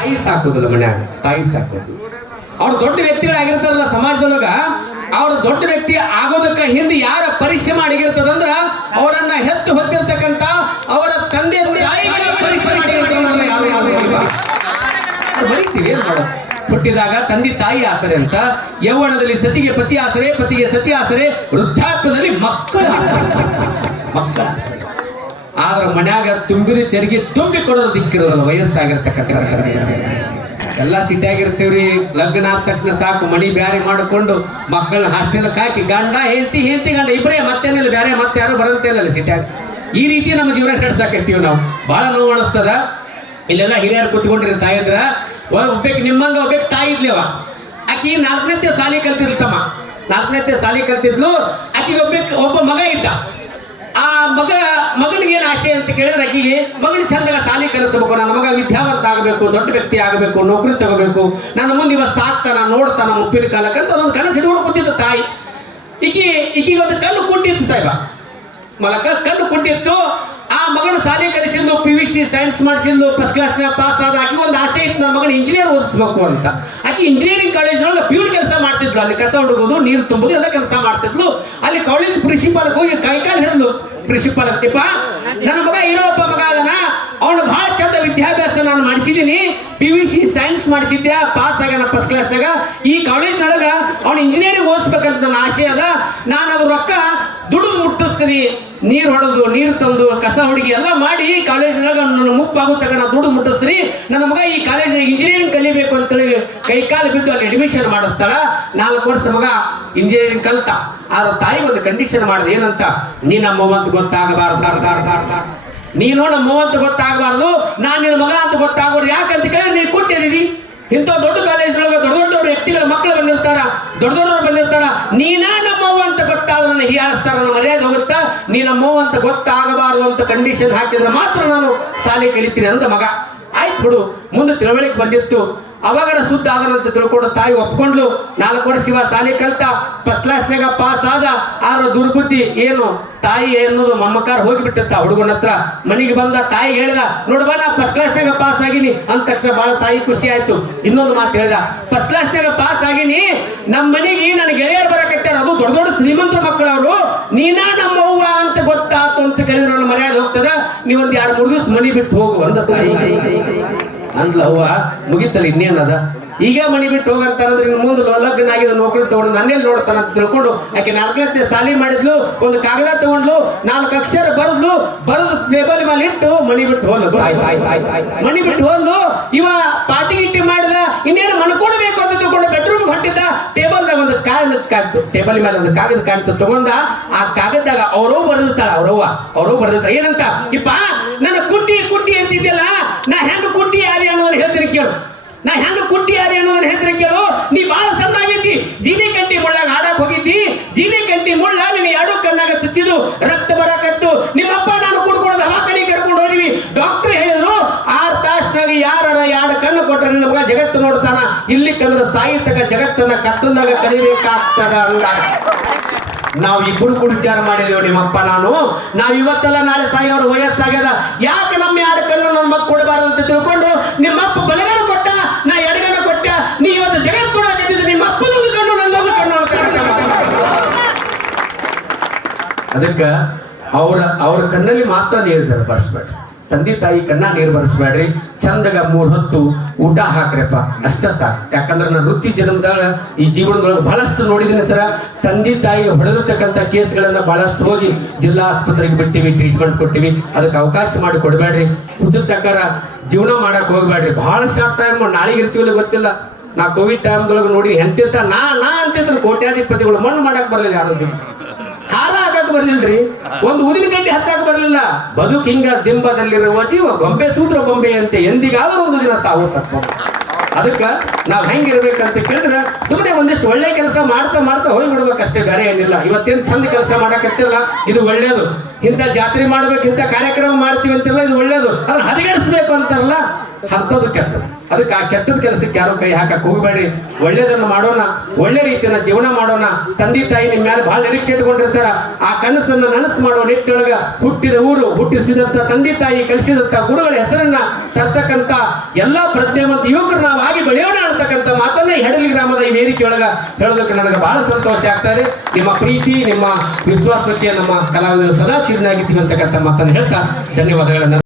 ತಾಯಿ ಸಾಕೋದಿಲ್ಲ ಮನ್ಯಾಗ, ತಾಯಿ ಸಾಕೋದು ಅವ್ರ ದೊಡ್ಡ ವ್ಯಕ್ತಿಗಳಾಗಿರ್ತಾರಲ್ಲ ಸಮಾಜದೊಳಗ, ಅವ್ರ ದೊಡ್ಡ ವ್ಯಕ್ತಿ ಆಗೋದಕ್ಕ ಹಿಂದೆ ಯಾರ ಪರಿಶ್ರಮ ಅಡಗಿರ್ತದಂದ್ರ ಅವರನ್ನ ಹೆತ್ತು ಹೊತ್ತಿರ್ತಕ್ಕಂತ ಅವರ ತಂದೆ ತಾಯಿಗಳ ಪರಿಶ್ರಮ. ಬರೀತೀವಿ ಹುಟ್ಟಿದಾಗ ತಂದೆ ತಾಯಿ ಆಸರೆ ಅಂತ, ಯೌವನದಲ್ಲಿ ಸತಿಗೆ ಪತಿ ಆಸರೆ, ಪತಿಗೆ ಸತಿ ಆಸರೆ, ವೃದ್ಧಾಪ್ಯದಲ್ಲಿ ಮಕ್ಕಳ. ಮಕ್ಕಳ. ಆದ್ರ ಮನ್ಯಾಗ ತುಂಬಿದ ಚರಿಗೆ ತುಂಬಿ ಕೊಡೋದು ದಿಕ್ಕಿರೋದಲ್ಲ ವಯಸ್ಸಾಗಿರ್ತಕ್ಕಂಥ ಎಲ್ಲ ಸಿಟಿಯಾಗಿರ್ತೀವ್ರಿ, ಲಗ್ನ ಆದ ತಕ್ಷಣ ಸಾಕು ಮಣಿ ಬ್ಯಾರೆ ಮಾಡಿಕೊಂಡು ಮಕ್ಕಳನ್ನ ಹಾಸ್ಟೆಲ್ಗೆ ಹಾಕಿ, ಗಂಡ, ಹೆಂಡತಿ ಹೆಂಡತಿ, ಗಂಡ ಇಬ್ಬರೇ ಮತ್ತೇನಿಲ್ಲ, ಬ್ಯಾರೆ ಮತ್ತೆ ಯಾರು ಬರಂತಿಲ್ಲ ಸಿಟಿಯಾಗ. ಈ ರೀತಿ ನಮ್ಮ ಜೀವನ ನಡೆಸಾಕತ್ತೀವಿ ನಾವು. ಬಹಳ ನೋವು ಅನಿಸ್ತದ. ಇಲ್ಲೆಲ್ಲ ಹಿರಿಯರು ಕೂತ್ಕೊಂಡಿರಿ ತಾಯಂದ್ರ. ಒಬ್ಬೇಕು ನಿಮ್ಮಂಗ, ಒಬ್ಬೇಕು ತಾಯಿ ಇದ್ಲೇವ ಆಕಿ ನಾಲ್ಕನೇ ಸಾಲಿ ಕಲ್ತಿರ್ತಮ್ಮ ನಾಲ್ಕನೇ ಸಾಲಿ ಕಲ್ತಿದ್ಲು. ಆಕಿಗೆ ಒಬ್ಬ ಒಬ್ಬ ಮಗ ಇದ್ದ. ಮಗ, ಮಗನಿಗೆ ಏನು ಆಸೆ ಅಂತ ಕೇಳಿದ್ರೆ ಆಕಿಗೆ ಮಗನ ಚಂದಾಗ ಸಾಲಿ ಕಲಿಸಬೇಕು, ನನ್ನ ಮಗ ವಿದ್ಯಾವಂತ ಆಗಬೇಕು, ದೊಡ್ಡ ವ್ಯಕ್ತಿ ಆಗಬೇಕು, ನೌಕರಿ ತಗೋಬೇಕು, ನನ್ನ ಮುಂದೆ ಇವತ್ತು ಸಾಕ್ತಾನ, ನೋಡ್ತಾನ ಮುಪ್ಪಿನ ಕಾಲಕ್ಕಂತ ಅದೊಂದು ಕನಸು ಇಟ್ಕೊಂಡು ಕೂತಿದ್ದ ತಾಯಿ. ಈಕಿ ಈಕಿಗೆ ಒಂದು ಕಲ್ಲು ಕುಟ್ಟಿತ್ತು ಸಾಹೇಬ. ಮಲಕ, ಕಲ್ಲು ಕುಟ್ಟಿತ್ತು ಆ ಮಗನ ಸಾಲಿ ಕಲಿಸಿದ್ದು ಪಿ ವಿ ಸಿ ಸೈನ್ಸ್ ಮಾಡಿಸಿದ್ದು ಫಸ್ಟ್ ಕ್ಲಾಸ್ನ ಪಾಸ್ ಆದ ಆಕೆ ಒಂದು ಆಸೆ ಇತ್ತು, ನನ್ನ ಮಗನ ಇಂಜಿನಿಯರ್ ಓದಿಸ್ಬೇಕು ಅಂತ. ಆಕೆ ಇಂಜಿನಿಯರಿಂಗ್ ಕಾಲೇಜ್ ಒಳಗೆ ಪ್ಯೂರ್ ಕೆಲಸ ಮಾಡ್ತಿದ್ಲು. ಅಲ್ಲಿ ಕಸ ಹುಡುಗೋದು, ನೀರು ತುಂಬುದು, ಎಲ್ಲ ಕೆಲಸ ಮಾಡ್ತಿದ್ಲು. ಅಲ್ಲಿ ಕಾಲೇಜ್ ಪ್ರಿನ್ಸಿಪಾಲ್ ಹೋಗಿ ಕೈಕಾಲು ಹಿಡಿದ್ಲು. ಪ್ರಿನ್ಸಿಪಾಲ್ ಅಂತಿಪ್ಪ ನನ್ನ ಮಗ ಇರೋಪ್ಪ ಮಗ ಅದನ. ಅವನು ಬಹಳ ಚಂದ ವಿದ್ಯಾಭ್ಯಾಸ ನಾನು ಮಾಡಿಸಿದ್ದೀನಿ. ಪಿ ವಿ ಸಿ ಸೈನ್ಸ್ ಮಾಡಿಸಿದ್ದೆ ಪಾಸ್ ಆಗ್ಯಾನ ಫಸ್ಟ್ ಕ್ಲಾಸ್ನಾಗ ಈ ಕಾಲೇಜ್ನೊಳಗ ಅವ್ನು ಇಂಜಿನಿಯರಿಂಗ್ ಓದಿಸ್ಬೇಕಂತ ನನ್ನ ಆಸೆ ಅದ. ನಾನು ಅವ್ರ ರೊಕ್ಕ ದುಡಿದು ಮುಟ್ಟಿಸ್ತೀನಿ ನೀರು ಹೊಡೆದು, ನೀರು ತಂದು, ಕಸ ಹುಡುಗಿ ಎಲ್ಲ ಮಾಡಿ ಕಾಲೇಜಿನಾಗ ನನ್ನ ಮುಪ್ಪಾಗೋ ತಗ ನಾನು ದುಡ್ಡು ಮುಟ್ಟಿಸ್ತೀನಿ ನನ್ನ ಮಗ ಈ ಕಾಲೇಜಿನಾಗ ಇಂಜಿನಿಯರಿಂಗ್ ಕಲಿಬೇಕು ಅಂತೇಳಿ ಕೈ ಕಾಲು ಬಿದ್ದು ಅಲ್ಲಿ ಅಡ್ಮಿಷನ್ ಮಾಡಿಸ್ತಾಳ. ನಾಲ್ಕು ವರ್ಷ ಮಗ ಇಂಜಿನಿಯರಿಂಗ್ ಕಲ್ತ. ಆದ್ರ ತಾಯಿ ಒಂದು ಕಂಡೀಷನ್ ಮಾಡಿದೆ, ಏನಂತ? ನೀ ನಮ್ಮ ಅಂತ ಗೊತ್ತಾಗಬಾರ್ದು ನೀನು ನಮ್ಮ ಅಂತ ಗೊತ್ತಾಗಬಾರ್ದು, ನಾನು ನಿನ್ನ ಮಗ ಅಂತ ಗೊತ್ತಾಗಬಾರ್ದು. ಯಾಕಂತ ಕೇಳಿ ನೀ ಕೊಟ್ಟಿದ್ದೀವಿ ಇಂಥ ದೊಡ್ಡ ಕಾಲೇಜ್ ಒಳಗೆ ದೊಡ್ಡ ದೊಡ್ಡ ವ್ಯಕ್ತಿಗಳ ಮಕ್ಕಳು ಬಂದಿರ್ತಾರ, ದೊಡ್ಡ ದೊಡ್ಡವರು ಬಂದಿರ್ತಾರ. ನೀನಾ ನಮ್ಮವ್ವ ಹೀ ನನ್ನ ಹೀಯಾಳಿಸ್ತಾರ, ನನ್ನ ಮರ್ಯಾದೆ ಹೋಗುತ್ತಾ? ನೀ ನಮ್ಮವ್ವ ಅಂತ ಗೊತ್ತಾಗಬಾರದು ಅಂತ ಕಂಡೀಷನ್ ಹಾಕಿದ್ರೆ ಮಾತ್ರ ನಾನು ಸಾಲಿ ಕಲಿತೀನಿ ಅಂತ ಮಗ. ಆಯ್ತು ಬಿಡು. ಮುಂದೆ ತಿಳುವಳಿಕೆ ಬಂದಿತ್ತು. ಅವಾಗರ ಸುದ್ದ ಆಗದಂತ ತಿಳ್ಕೊಂಡು ತಾಯಿ ಒಪ್ಕೊಂಡ್ಲು ನಾಲ್ಕು ವರ್ಷ ಶಿವ ಶಾಲೆ ಕಲ್ತ. ಫಸ್ಟ್ ಕ್ಲಾಸ್ನಾಗ ಪಾಸ್ ಆದ. ಆದ್ರ ದುರ್ಬುದ್ಧಿ ಏನು? ತಾಯಿ ಅನ್ನೋದು ಮಮ್ಮಕಾರ ಹೋಗಿಬಿಟ್ಟಿತ್ತ ಹುಡುಗನ ಹತ್ರ. ಮನೆಗೆ ಬಂದ ತಾಯಿ ಹೇಳ್ದ ನೋಡ್ಬಾ ನಾ ಫಸ್ಟ್ ಕ್ಲಾಸ್ನಾಗ ಪಾಸ್ ಆಗಿನಿ. ಅಂದ ತಕ್ಷಣ ಬಹಳ ತಾಯಿ ಖುಷಿ ಆಯ್ತು. ಇನ್ನೊಂದು ಮಾತು ಹೇಳ್ದ ಫಸ್ಟ್ ಕ್ಲಾಸ್ನಾಗ ಪಾಸ್ ಆಗಿನಿ. ನಮ್ಮ ಮನೆಗೆ ನನ್ನ ಗೆಳೆಯರು ಬರಕತ್ತಾರ ಅದು ದೊಡ್ಡ ದೊಡ್ಡ ಶ್ರೀಮಂತರ ಮಕ್ಕಳವರು. ಅವರು ನೀವೊಂದು ಎರಡು ಮೂರು ದಿವಸ ಮನಿ ಬಿಟ್ಟು ಹೋಗು ಅಂದ ತಾಯಿ ಅಂದ್ಲ ಅವ್ವ ಮುಗಿತಲ್ಲ ಇನ್ನೇನದ? ಈಗ ಮನಿ ಬಿಟ್ಟು ಹೋಗಂತಾರಂದ್ರೆ ಇನ್ನು ಮುಂದೆ ಲಗ್ನ ಆಗಿದ ನೌಕರಿ ತಗೊಂಡು ನನ್ನೆಲ್ಲಿ ನೋಡ್ತಾನ ಅಂತ ತಿಳ್ಕೊಂಡು ಯಾಕೆ ನಾಲ್ಕನೇ ಸಾಲಿ ಮಾಡಿದ್ಲು ಒಂದು ಕಾಗದ ತಗೊಂಡ್ಲು ನಾಲ್ಕು ಅಕ್ಷರ ಬರೆದ್ಲು ಬರೆದು ಟೇಬಲ್ ಮೇಲೆ ಇಟ್ಟು ಮನಿ ಬಿಟ್ಟು ಹೋದ್ಲು. ಮನಿ ಬಿಟ್ಟು ಹೋದ್ಲು ಇವ ಪಾಟಿ ಗಿಟ್ಟಿ ಮಾಡಿದ ಇನ್ನೇನು ಮನ್ಕೊಡ್ಬೇಕು ಅಂತ ತಿಳ್ಕೊಂಡು ಬೆಡ್ರೂಮ್ ಹೊಟ್ಟಿದ್ದ ಟೇಬಲ್ ಒಂದು ಕಾಗದ ಕಾಯ್ತು ಟೇಬಲ್ ಮೇಲೆ ಒಂದು ಕಾಗದ ಕಾಯ್ತು ತಗೊಂಡ, ಆ ಕಾಗದದಾಗ ಅವರೋ ಬರ್ದಿರ್ತಾಳ ಅವ್ರವ್ವ ಅವರೋ ಬರೆದಿರ್ತಾಳ. ಏನಂತ? ಇಪ್ಪ, ನನ್ನ ಕುಟ್ಟಿ ಕುಟ್ಟಿ ಅಂತಿದ್ಯಲ್ಲ, ನಾ ಹೆಂಗ ಕುಟ್ಟಿ ಯಾರಿ ಅನ್ನೋದನ್ನ ಹೇಳ್ತೀನಿ ಕೇಳು. ನಾ ಹೆಂಗ ಕುಟ್ಟಿ ಯಾರಿ ಅನ್ನೋದನ್ನ ಹೇಳ್ತೀನಿ ಕೇಳು. ನೀ ಬಾಳ ಸಣ್ಣ ಆಗೈತಿ ಜಗತ್ತನ್ನ ಕತ್ತಲ್ದಾಗ ಕಲಿಬೇಕಾಗ್ತದ ಅಂದ ನಾವು ಇಬ್ಬರು ಕೂಡ ವಿಚಾರ ಮಾಡಿದೇವು ನಿಮ್ಮಪ್ಪ ನಾನು. ನಾವು ಇವತ್ತೆಲ್ಲ ನಾಳೆ ಸಾಯಿ ಅವ್ರ ವಯಸ್ಸಾಗ್ಯದ. ಯಾಕೆ ನಮ್ಮ ಕಣ್ಣು ನನ್ನ ಮಕ್ಕ ಕೊಡಬಾರದು ಅಂತ ತಿಳ್ಕೊಂಡು ನಿಮ್ಮಪ್ಪ ಬಲಗಣ ಕೊಟ್ಟ, ನಾ ಎಡಗಣ ಕೊಟ್ಟ, ನೀ ಇವತ್ತು ಜಗತ್ತು ಕೂಡ ನಿಮ್ಮ ಅಪ್ಪದೊಂದು ಕಣ್ಣು ನನ್ನೊಂದು ಕಣ್ಣು ಅದಕ್ಕ ಅವ್ರ ಅವ್ರ ಕಣ್ಣಲ್ಲಿ ಮಾತ್ರ ನೀರು ಬರ್ಸ್ಬೇಡ್ರಿ ತಂದೆ ತಾಯಿ ಕಣ್ಣ ನೀರು ಬರ್ಸ್ಬೇಡ್ರಿ. ಚಂದಗ ಮೂರ್ ಹೊತ್ತು ಊಟ ಹಾಕ್ರಪ್ಪ. ಅಷ್ಟೇ ಸಾಕು. ಯಾಕಂದ್ರೆ ನಾನು ವೃತ್ತಿ ಜನ್ಮದಾಗ ಈ ಜೀವನದೊಳಗೆ ಬಹಳಷ್ಟು ನೋಡಿದ್ದೀನಿ ಸರ. ತಂದೆ ತಾಯಿ ಹೊಡೆದಿರ್ತಕ್ಕಂಥ ಕೇಸ್ಗಳನ್ನ ಬಹಳಷ್ಟು ಹೋಗಿ ಜಿಲ್ಲಾ ಆಸ್ಪತ್ರೆಗೆ ಬಿಟ್ಟಿವಿ ಟ್ರೀಟ್ಮೆಂಟ್ ಕೊಟ್ಟಿವಿ. ಅದಕ್ಕೆ ಅವಕಾಶ ಮಾಡಿ ಕೊಡಬೇಡ್ರಿ. ಹುಚ್ಚು ಸರ್ಕಾರ ಜೀವನ ಮಾಡಕ್ ಹೋಗ್ಬೇಡ್ರಿ. ಬಹಳ ಶಾರ್ಟ್ ಟೈಮ್ ನಾಳೆಗೆ ಇರ್ತೀವಲ್ಲ ಗೊತ್ತಿಲ್ಲ. ನಾ ಕೋವಿಡ್ ಟೈಮ್ದೊಳಗೆ ನೋಡಿ ಎಂತಿರ್ತ ನಾ ನಾ ಅಂತಿದ್ರು ಕೋಟ್ಯಾಧಿಪತಿಗಳು ಮಣ್ಣು ಮಾಡಕ್ ಬರಲಿಲ್ಲ ಯಾರು ಹಾರ ಹಾಕಕ್ ಬರ್ಲಿಲ್ರಿ? ಒಂದು ಉದಿನ ಕಡ್ಡಿ ಹಚ್ಚಾಕ ಬರ್ಲಿಲ್ಲ. ಹಿಂಗ ದಿಂಬದಲ್ಲಿರುವ ಜೀವ, ಗೊಂಬೆ ಸೂತ್ರ ಗೊಂಬೆ ಅಂತ ಎಂದಿಗಾದರೂ ಒಂದು ದಿನ ಸಾವು ತಪ್ಪ. ಅದಕ್ಕ ನಾವ್ ಹೆಂಗಿರ್ಬೇಕಂತ ಕೇಳಿದ್ರೆ ಸುಮ್ಮನೆ ಒಂದಿಷ್ಟು ಒಳ್ಳೆ ಕೆಲಸ ಮಾಡ್ತಾ ಮಾಡ್ತಾ ಹೋಗಿ ಬಿಡ್ಬೇಕಷ್ಟೇ ಬೇರೆ ಏನಿಲ್ಲ. ಇವತ್ತೇನು ಚಂದ ಕೆಲಸ ಮಾಡಕತ್ತಿಲ್ಲ ಇದು ಒಳ್ಳೇದು. ಇಂಥ ಜಾತ್ರೆ ಮಾಡ್ಬೇಕು, ಇಂಥ ಕಾರ್ಯಕ್ರಮ ಮಾಡ್ತೀವಿ ಅಂತಿಲ್ಲ, ಇದು ಒಳ್ಳೇದು. ಅದನ್ನ ಹದಗೆಡಿಸ್ಬೇಕು ಅಂತಾರಲ್ಲ, ಅಂಥದ್ದು ಕೆಟ್ಟದ್ದು. ಅದಕ್ಕೆ ಆ ಕೆಟ್ಟದ ಕೆಲಸಕ್ಕೆ ಯಾರು ಕೈ ಹಾಕಕ್ಕೆ ಹೋಗಬೇಡಿ. ಒಳ್ಳೇದನ್ನು ಮಾಡೋಣ, ಒಳ್ಳೆ ರೀತಿಯನ್ನ ಜೀವನ ಮಾಡೋಣ. ತಂದೆ ತಾಯಿ ನಿಮ್ಮ ಮೇಲೆ ಬಹಳ ನಿರೀಕ್ಷೆ ಇಟ್ಕೊಂಡಿರ್ತಾರ. ಆ ಕನಸನ್ನ ನನಸು ಮಾಡೋ ನಿಟ್ಟಿನೊಳಗ ಹುಟ್ಟಿದ ಊರು, ಹುಟ್ಟಿಸಿದಂತ ತಂದೆ ತಾಯಿ, ಕಲಿಸಿದಂತ ಗುರುಗಳ ಹೆಸರನ್ನ ತರ್ತಕ್ಕಂತ ಎಲ್ಲಾ ಪ್ರಜ್ಞಾವಂತ ಯುವಕರು ನಾವು ಆಗಿ ಬೆಳೆಯೋಣ ಅಂತಕ್ಕಂಥ ಮಾತನ್ನ ಹೆಡಲಿ ಗ್ರಾಮದ ಈ ವೇದಿಕೆಯೊಳಗ ಹೇಳೋದಕ್ಕೆ ನನಗೆ ಬಹಳ ಸಂತೋಷ ಆಗ್ತಾ ಇದೆ. ನಿಮ್ಮ ಪ್ರೀತಿ, ನಿಮ್ಮ ವಿಶ್ವಾಸಕ್ಕೆ ನಮ್ಮ ಕಲಾವಿದರು ಸದಾ ಚಿರನಾಗಿದ್ದೀವಿ ಅಂತಕ್ಕಂಥ ಮಾತನ್ನು ಹೇಳ್ತಾ ಧನ್ಯವಾದಗಳನ್ನ